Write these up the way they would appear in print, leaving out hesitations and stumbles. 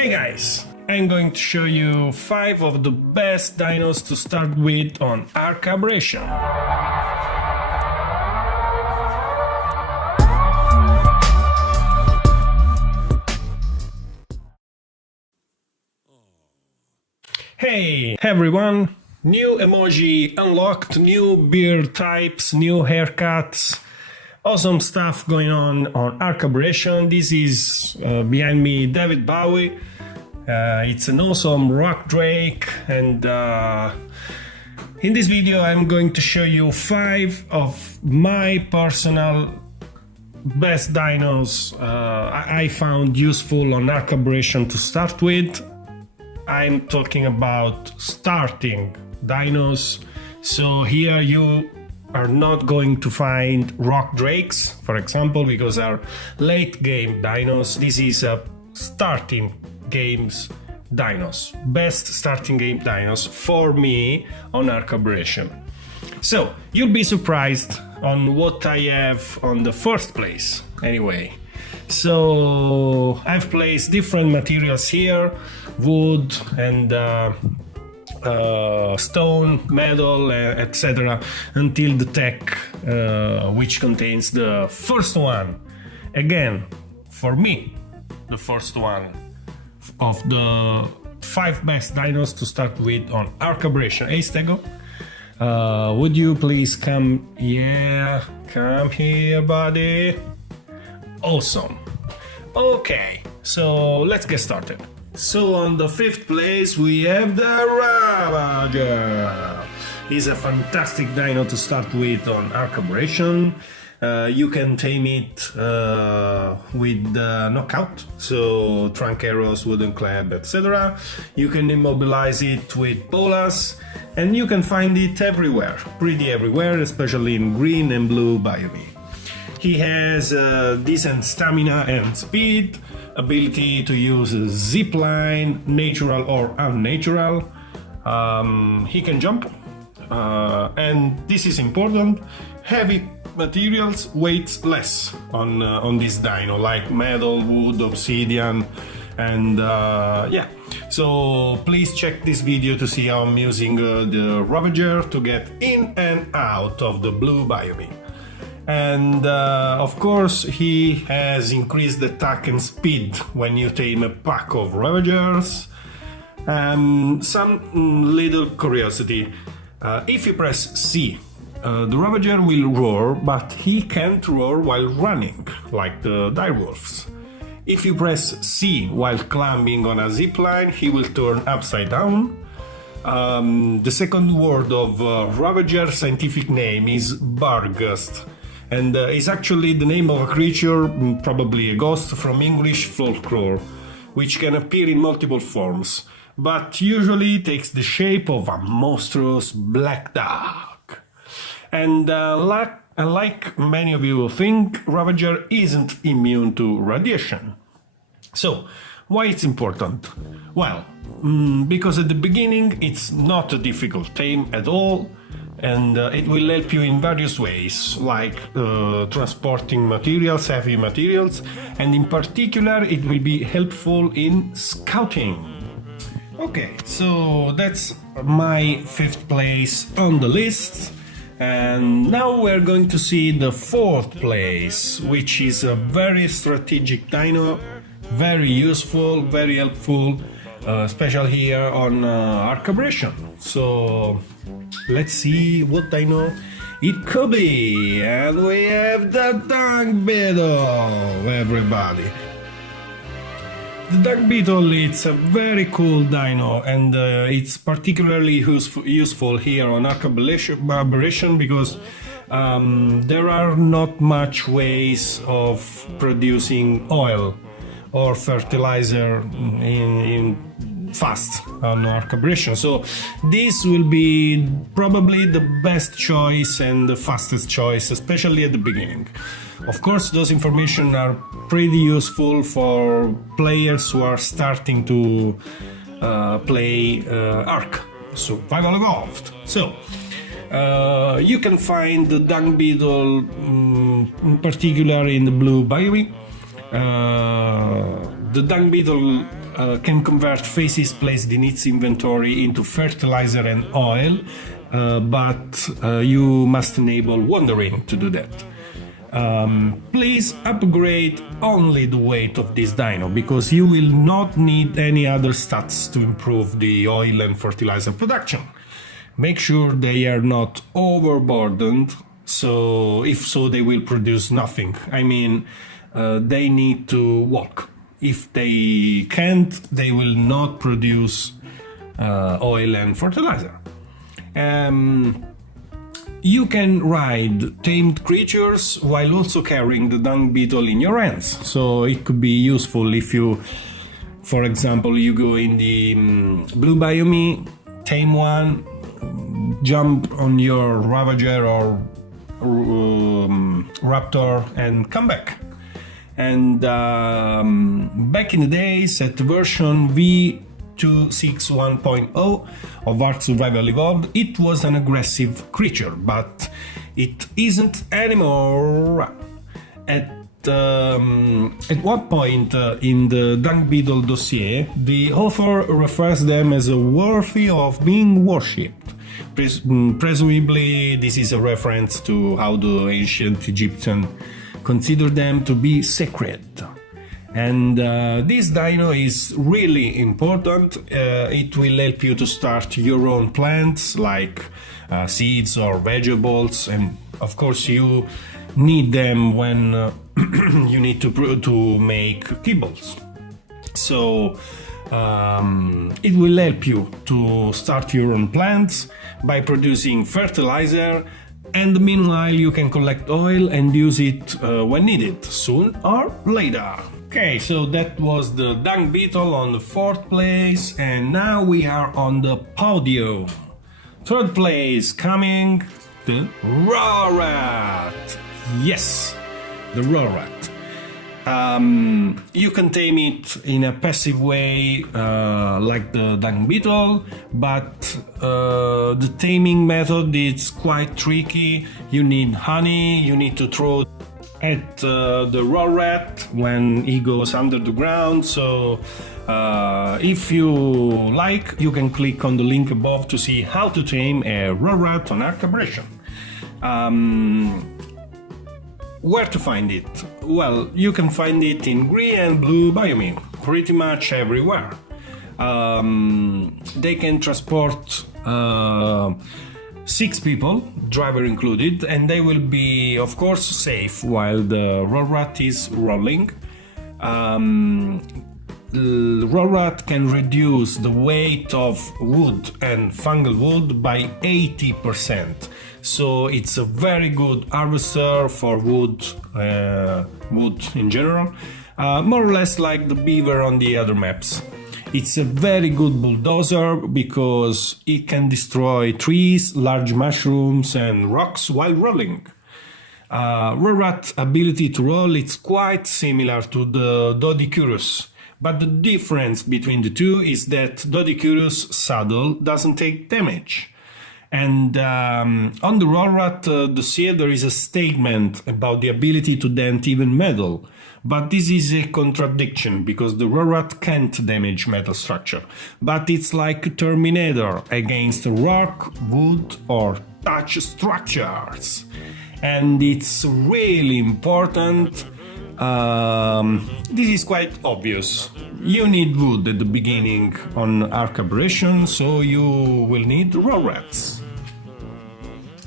Hey guys, I'm going to show you 5 of the best dinos to start with on ARK Aberration. Hey everyone, new emoji unlocked, new beard types, new haircuts, awesome stuff going on ARK Aberration. This is behind me David Bowie. It's an awesome rock drake, and in this video I'm going to show you 5 of my personal best dinos I found useful on ARK Aberration to start with. I'm talking about starting dinos, so here you are not going to find rock drakes, for example, because they're late game dinos. This is a starting games dinos, best starting game dinos for me on ARK Aberration. So you'll be surprised on what I have on the first place anyway. So I've placed different materials here, wood and stone, metal, etc., until the tech, which contains the first one. Again, for me, the first one of the 5 best dinos to start with on ARK Aberration. Hey Stego, would you please come? Yeah, come here, buddy. Awesome. Okay, so let's get started. So on the 5th place we have the Ravager. He's a fantastic dino to start with on ARK Aberration. You can tame it with knockout, so trunk arrows, wooden clad, etc. You can immobilize it with bolas, and you can find it everywhere, pretty everywhere, especially in green and blue biome. He has decent stamina and speed, ability to use a zip line, natural or unnatural. He can jump, and this is important. Heavy materials weighs less on this dino, like metal, wood, obsidian, and yeah. So please check this video to see how I'm using the Ravager to get in and out of the blue biome. And of course he has increased attack and speed when you tame a pack of Ravagers. Some little curiosity, if you press C, the Ravager will roar, but he can't roar while running, like the direwolves. If you press C while climbing on a zipline, he will turn upside down. The second word of Ravager's scientific name is Bargust, and is actually the name of a creature, probably a ghost from English folklore, which can appear in multiple forms, but usually takes the shape of a monstrous black dog. And like many of you will think, Ravager isn't immune to radiation. So, why it's important? Well, because at the beginning it's not a difficult tame at all, and it will help you in various ways, like transporting materials, heavy materials, and in particular it will be helpful in scouting. Okay, so that's my 5th place on the list, and now we're going to see the 4th place, which is a very strategic dino, very useful, very helpful, especially here on ARK Aberration. So let's see what dino it could be, and we have the Dung beetle, everybody. The Dung beetle, it's a very cool dino, and it's particularly useful here on ARK Aberration because there are not much ways of producing oil or fertilizer in fast on ARK Aberration, so this will be probably the best choice and the fastest choice, especially at the beginning. Of course, those information are pretty useful for players who are starting to play ARK, Survival Evolved. So you can find the Dung beetle in particular in the blue biome. The Dung beetle can convert faces placed in its inventory into fertilizer and oil, but you must enable wandering to do that. Please upgrade only the weight of this dino, because you will not need any other stats to improve the oil and fertilizer production. Make sure they are not overburdened, so if so they will produce nothing. I mean, they need to walk. If they can't, they will not produce oil and fertilizer. You can ride tamed creatures while also carrying the dung beetle in your hands. So it could be useful if you, for example, you go in the blue biome, tame one, jump on your Ravager or Raptor and come back. And back in the days, at version V261.0 of ARK Survival Evolved, it was an aggressive creature, but it isn't anymore. At what point in the Dung Beetle dossier, the author refers them as worthy of being worshipped. Presumably, this is a reference to how the ancient Egyptians considered them to be sacred. And this dino is really important. It will help you to start your own plants like seeds or vegetables, and of course you need them when you need to make kibbles. So it will help you to start your own plants by producing fertilizer, and meanwhile you can collect oil and use it when needed, soon or later. Okay, so that was the Dung Beetle on the 4th place, and now we are on the podium. 3rd place coming, the Raw Rat. Yes, the Raw Rat. You can tame it in a passive way like the Dung Beetle, but the taming method is quite tricky. You need honey, you need to throw at the Raw Rat when he goes under the ground. So if you like, you can click on the link above to see how to tame a Raw Rat on ARK Aberration. Where to find it? Well, you can find it in green and blue biome, pretty much everywhere. They can transport 6 people, driver included, and they will be, of course, safe while the Raw Rat is rolling. The Raw Rat can reduce the weight of wood and fungal wood by 80%. So it's a very good harvester for wood in general, more or less like the beaver on the other maps. It's a very good bulldozer because it can destroy trees, large mushrooms and rocks while rolling. Raw Rat's ability to roll is quite similar to the Dodicurus, but the difference between the two is that Dodicurus' saddle doesn't take damage. And on the Raw Rat dossier there is a statement about the ability to dent even metal, but this is a contradiction because the Raw Rat can't damage metal structure, but it's like Terminator against rock, wood or touch structures. And it's really important. This is quite obvious. You need wood at the beginning on ARK Aberration, so you will need Raw Rats.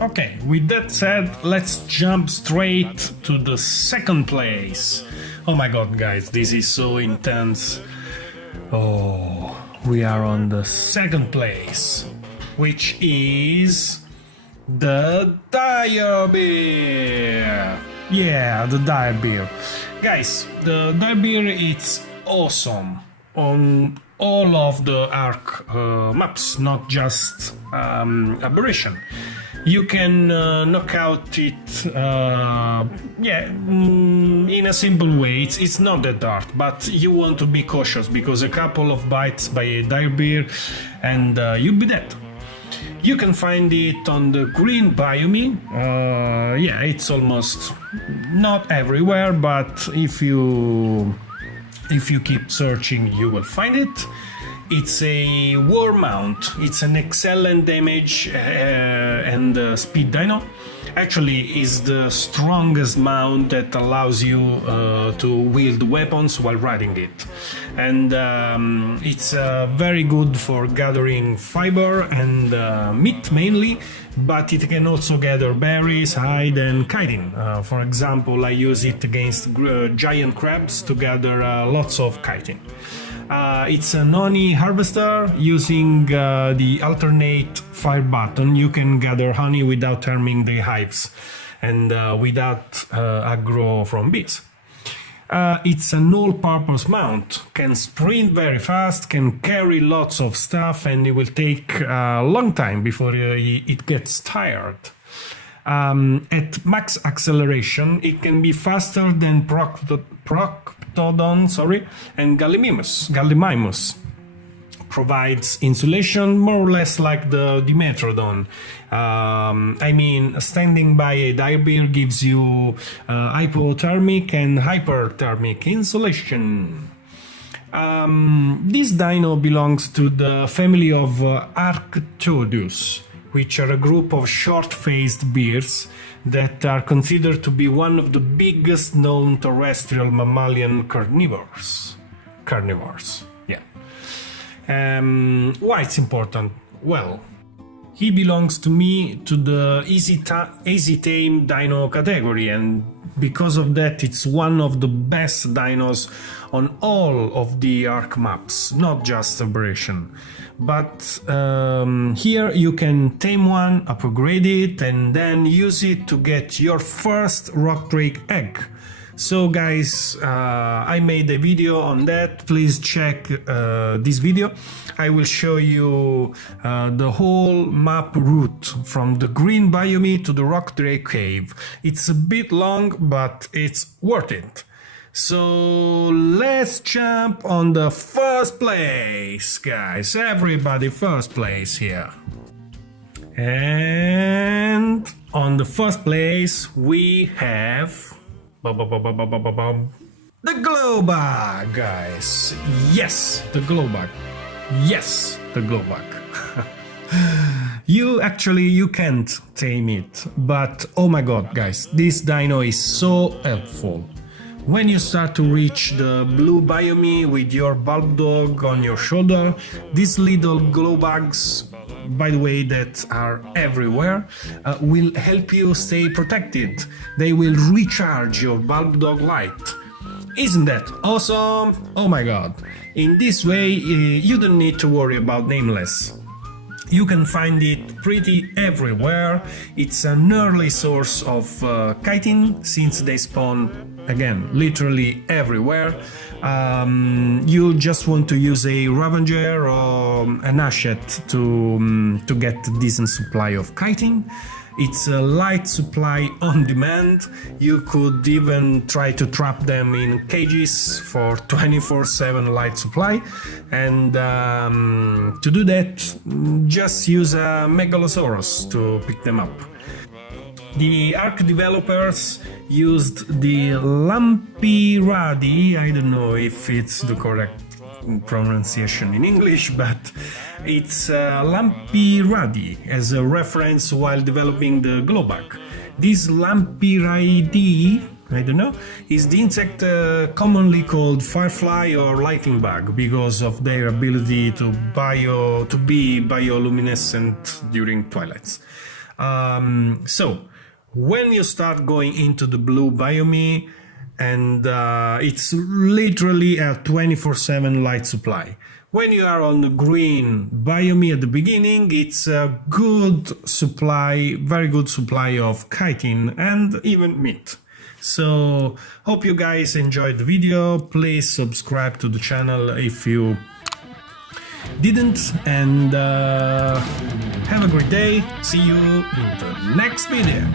Okay, with that said, let's jump straight to the 2nd place. Oh my god, guys, this is so intense. Oh, we are on the 2nd place, which is the dire bear. Yeah, the dire bear. Guys, the dire bear is awesome on all of the ARK maps, not just Aberration. You can knock out it, in a simple way. It's not that hard, but you want to be cautious because a couple of bites by a dire bear and you'll be dead. You can find it on the green biome. It's almost not everywhere, but if you If you keep searching, you will find it. It's a war mount. It's an excellent damage and speed dino. Actually, is the strongest mount that allows you to wield weapons while riding it. And it's very good for gathering fiber and meat mainly, but it can also gather berries, hide and chitin. For example, I use it against giant crabs to gather lots of chitin. It's an honey harvester. Using the alternate fire button, you can gather honey without harming the hives and without aggro from bees. It's an all-purpose mount, can sprint very fast, can carry lots of stuff, and it will take a long time before it gets tired. At max acceleration, it can be faster than Proctodon, and Gallimimus. Provides insulation more or less like the Dimetrodon. I mean, standing by a direbeer gives you hypothermic and hyperthermic insulation. This dino belongs to the family of Arctodus, which are a group of short-faced bears that are considered to be one of the biggest known terrestrial mammalian carnivores. Yeah. Why it's important? Well, he belongs to me to the easy tame dino category, and because of that it's one of the best dinos on all of the ARK maps, not just Aberration. But here you can tame one, upgrade it, and then use it to get your first rock drake egg. So guys, I made a video on that. Please check this video. I will show you the whole map route from the green biome to the rock drake cave. It's a bit long, but it's worth it. So let's jump on the first place, guys. Everybody first place here. And on the first place we have the Glowbug, guys. Yes, the Glowbug. Yes, the Glowbug. You can't tame it, but oh my god, guys, this dino is so helpful. When you start to reach the blue biome with your bulb dog on your shoulder, these little Glowbugs, by the way, that are everywhere, will help you stay protected. They will recharge your bulb dog light. Isn't that awesome? Oh my god. In this way, you don't need to worry about nameless. You can find it pretty everywhere. It's an early source of chitin, since they spawn, again, literally everywhere. You just want to use a Ravager or an Ashet to get a decent supply of chitin. It's a light supply on demand. You could even try to trap them in cages for 24/7 light supply, and to do that just use a Megalosaurus to pick them up. The ARK developers used the Lampiradi, I don't know if it's the correct pronunciation in English, but it's Lampiradi as a reference while developing the Glowbug. This Lampiradi, I don't know, is the insect commonly called firefly or lightning bug because of their ability to be bioluminescent during twilights. So when you start going into the blue biome, and it's literally a 24/7 light supply. When you are on the green biome at the beginning, it's a good supply, very good supply of chitin and even meat. So hope you guys enjoyed the video. Please subscribe to the channel if you didn't, and have a great day. See you in the next video.